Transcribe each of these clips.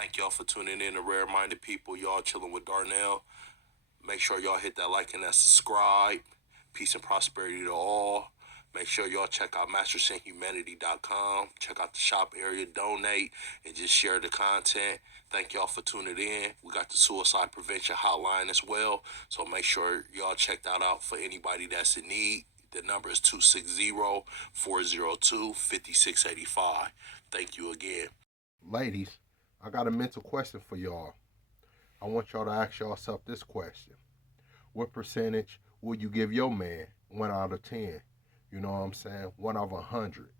Thank y'all for tuning in to Rare Minded People. Y'all chilling with Darnell. Make sure y'all hit that like and that subscribe. Peace and prosperity to all. Make sure y'all check out mastersandhumanity.com. Check out the shop area, donate, and just share the content. Thank y'all for tuning in. We got the suicide prevention hotline as well. So make sure y'all check that out for anybody that's in need. The number is 260-402-5685. Thank you again. Ladies, I got a mental question for y'all. I want y'all to ask yourself this question. What percentage would you give your man 1 out of 10? You know what I'm saying? 1 out of 100.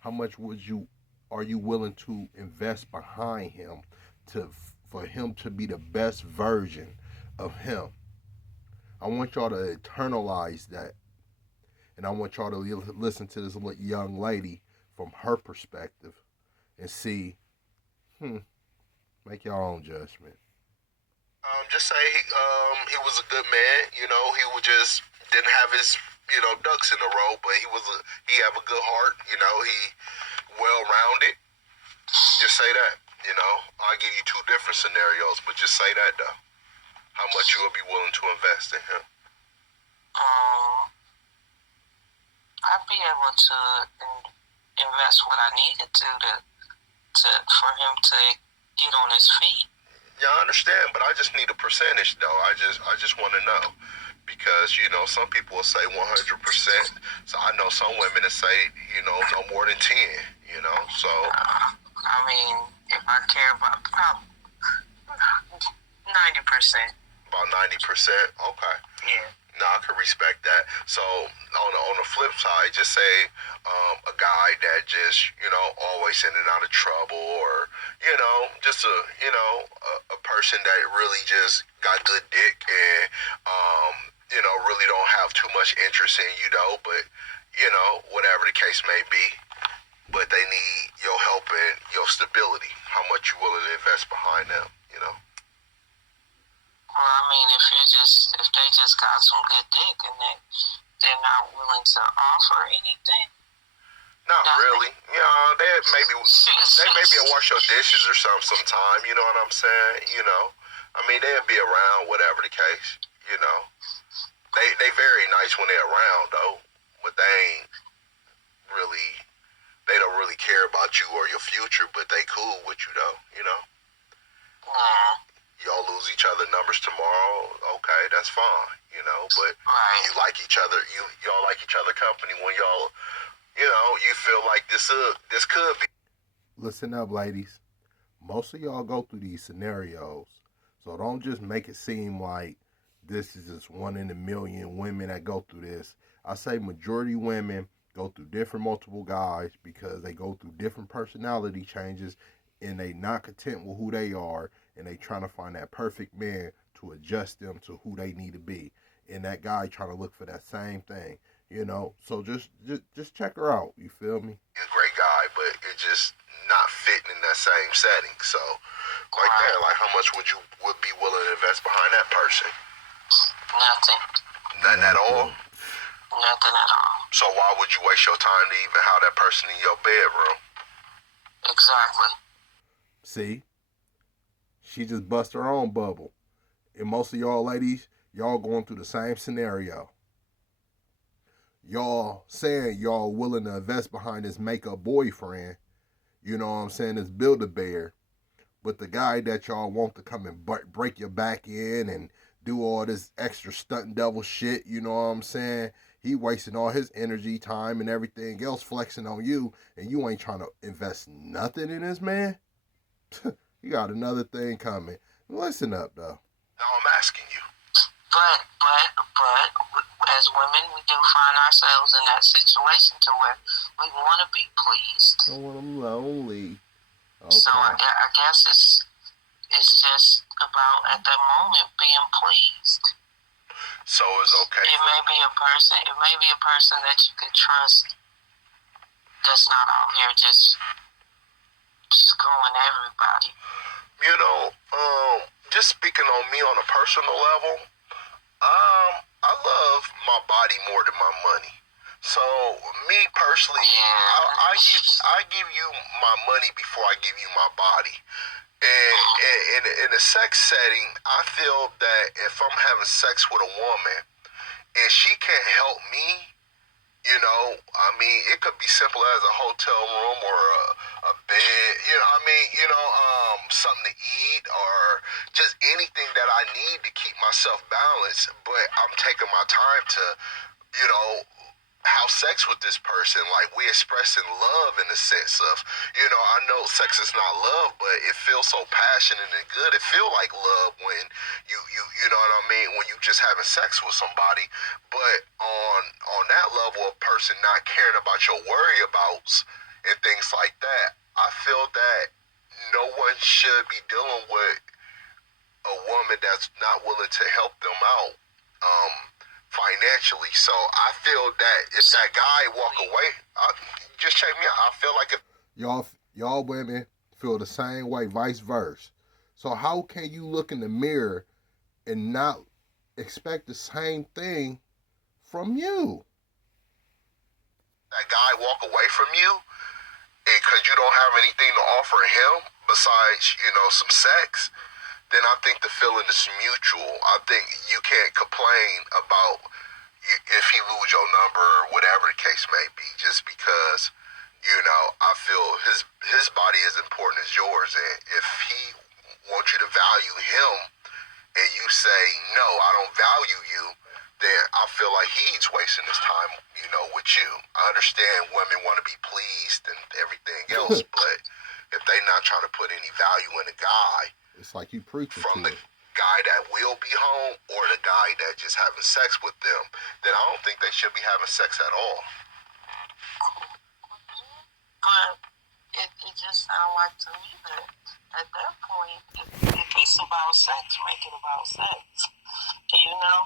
How much would you are you willing to invest behind him to for him to be the best version of him? I want y'all to internalize that, and I want y'all to listen to this young lady from her perspective and see, hmm, make your own judgment. Just say he was a good man. He was just didn't have his ducks in a row, but he have a good heart. He well rounded. Just say that. I'll give you two different scenarios, but just say that though. How much you will be willing to invest in him? Um, I'd be able to invest what I needed to for him to get on his feet. Yeah, I understand, but I just need a percentage though. I just want to know. Because, some people will say 100%. So I know some women that say, no more than 10, so. I mean, if I care about 90%. About 90%? Okay. Yeah. No, I can respect that. So on the flip side, just say a guy that just always in and out of trouble, or just a person that really just got good dick and really don't have too much interest in you though, but whatever the case may be, but they need your help and your stability. How much you willing to invest behind them? Well, I mean, if they just got some good dick and they're not willing to offer anything. Not really. They maybe wash your dishes or something sometime. You know what I'm saying? I mean, they'll be around, whatever the case. They very nice when they're around though, but they don't really care about you or your future. But they cool with you though. Yeah. Y'all lose each other numbers tomorrow, okay, that's fine, but right. You like each other, y'all like each other company when y'all, you feel like this could be. Listen up, ladies. Most of y'all go through these scenarios, so don't just make it seem like this is just 1 in a million women that go through this. I say majority women go through different multiple guys because they go through different personality changes and they not content with who they are, and they trying to find that perfect man to adjust them to who they need to be. And that guy trying to look for that same thing, So just check her out. You feel me? He's a great guy, but it just not fitting in that same setting. So, like that, like how much would be willing to invest behind that person? Nothing. Nothing at all. Nothing at all. So why would you waste your time to even have that person in your bedroom? Exactly. See, she just bust her own bubble. And most of y'all ladies, y'all going through the same scenario. Y'all saying y'all willing to invest behind this makeup boyfriend, you know what I'm saying, this Build-A-Bear. But the guy that y'all want to come and break your back in and do all this extra stunt devil shit, you know what I'm saying? He wasting all his energy, time, and everything else flexing on you, and you ain't trying to invest nothing in this man? You got another thing coming. Listen up, though. Now I'm asking you. But, as women, we do find ourselves in that situation to where we want to be pleased. Oh, I'm lonely. Okay. So I guess it's just about at that moment being pleased. So it's okay. It may be a person that you can trust. That's not out here just going everybody. Just speaking on me on a personal level, I love my body more than my money. So me personally, Yeah. I give you my money before I give you my body. And in a sex setting, I feel that if I'm having sex with a woman and she can't help me, you know, I mean, it could be simple as a hotel room or a bed, you know, I mean, you know, something to eat or just anything that I need to keep myself balanced. But I'm taking my time to, you know, have sex with this person. Like, we expressing love in the sense of, you know, I know sex is not love, but it feels so passionate and good. It feel like love when you know what I mean, when you just having sex with somebody. But on that level, a person not caring about your worryabouts and things like that, I feel that no one should be dealing with a woman that's not willing to help them out financially. So I feel that if that guy walk away, just check me out. I feel like if Y'all women feel the same way, vice versa. So how can you look in the mirror and not expect the same thing from you? that guy walk away from you, and because you don't have anything to offer him besides, you know, some sex, then I think the feeling is mutual. I think you can't complain about if he lose your number or whatever the case may be, just because, you know, I feel his body is important as yours, and if he wants you to value him and you say no, I don't value you, then I feel like he's wasting his time, you know, with you. I understand women want to be pleased and everything else, but if they not trying to put any value in a guy, It's like you preaching from to the it. guy that will be home or the guy that just having sex with them, then I don't think they should be having sex at all. But it just sounds like to me that at that point, if it's about sex, make it about sex. You know,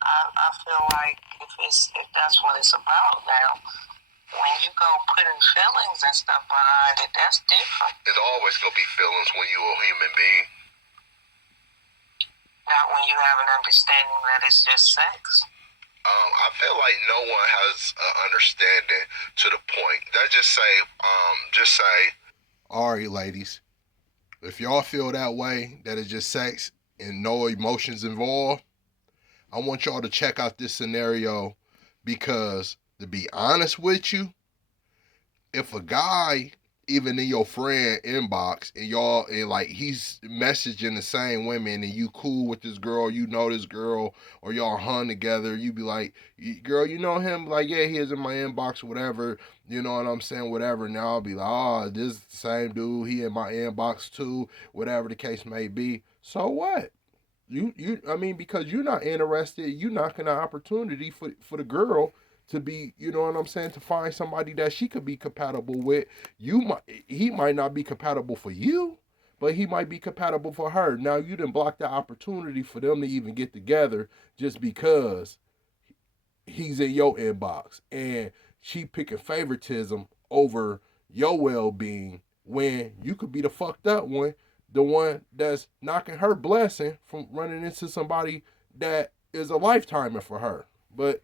I feel like if that's what it's about now, when you go putting feelings and stuff behind it, that's different. There's always gonna be feelings when you're a human being. Not when you have an understanding that it's just sex. I feel like no one has an understanding to the point. They just say, All right, ladies. If y'all feel that way, that it's just sex and no emotions involved, I want y'all to check out this scenario because, to be honest with you, if a guy, even in your friend inbox, and y'all, and like he's messaging the same women and you cool with this girl, you know this girl, or y'all hung together, you be like, girl, you know him? Like, yeah, he is in my inbox, whatever, you know what I'm saying, whatever. Now I'll be like, oh, this is the same dude, he in my inbox too, whatever the case may be. So what? I mean, because you're not interested, you knocking an opportunity for the girl to be, you know what I'm saying, to find somebody that she could be compatible with. He might not be compatible for you, but he might be compatible for her. Now you didn't block the opportunity for them to even get together just because he's in your inbox and she picking favoritism over your well-being when you could be the fucked up one, the one that's knocking her blessing from running into somebody that is a lifetimer for her. But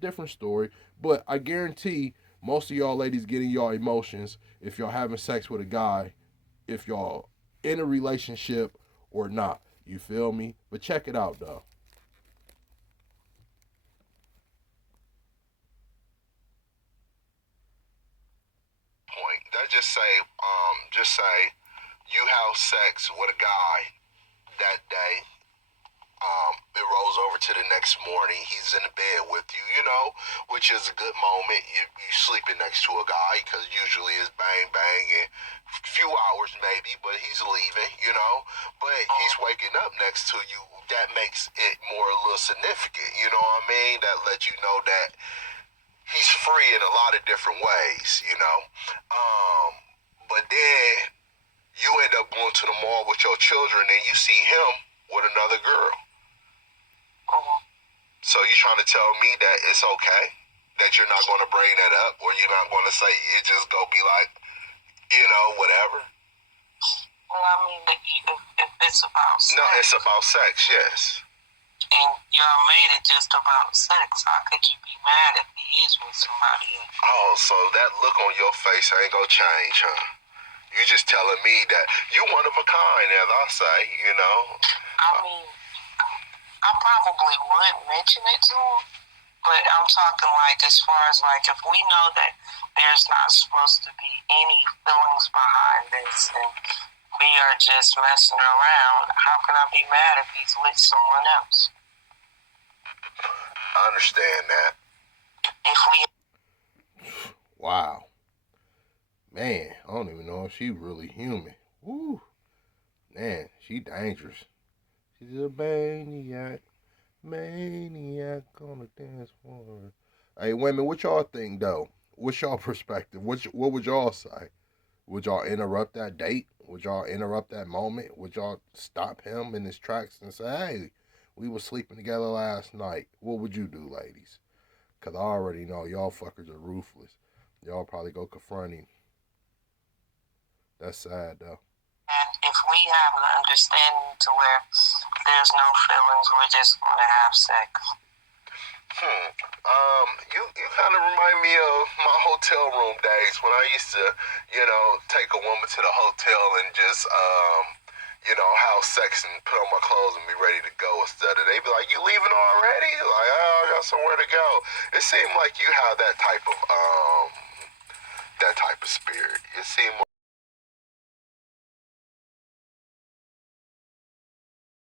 different story. But I guarantee most of y'all ladies getting y'all emotions if y'all having sex with a guy, if y'all in a relationship or not. You feel me? But check it out though. point. They just say, you have sex with a guy that day. It rolls over to the next morning. He's in the bed with you, you know, which is a good moment. You sleeping next to a guy because usually it's bang bang and a few hours maybe, but he's leaving, you know. But he's waking up next to you. That makes it more a little significant, you know what I mean? That lets you know that he's free in a lot of different ways, you know. But then you end up going to the mall with your children and you see him with another girl. So you trying to tell me that it's okay, that you're not going to bring that up, or you're not going to say you just go be like, you know, whatever? Well, I mean, if it's about sex. No, it's about sex, yes. And y'all made it just about sex. How could you be mad if he is with somebody else? Oh, so that look on your face ain't going to change, huh? You just telling me that you one of a kind, as I say, you know. I mean, I probably would mention it to him, but I'm talking like as far as like if we know that there's not supposed to be any feelings behind this and we are just messing around, how can I be mad if he's with someone else? I understand that. If we Wow. Man, I don't even know if she's really human. Woo. Man, she dangerous. She's a maniac. Maniac on the dance floor. Hey, women, what y'all think, though? What's y'all perspective? What would y'all say? Would y'all interrupt that date? Would y'all interrupt that moment? Would y'all stop him in his tracks and say, hey, we were sleeping together last night? What would you do, ladies? Because I already know y'all fuckers are ruthless. Y'all probably go confront him. That's sad, though. and if we have an understanding to where there's no feelings, we're just gonna have sex. You kind of remind me of my hotel room days when I used to, you know, take a woman to the hotel and just, you know, have sex and put on my clothes and be ready to go instead of they be like, you leaving already? Like, oh, I got somewhere to go. It seemed like you have that type of spirit. It seemed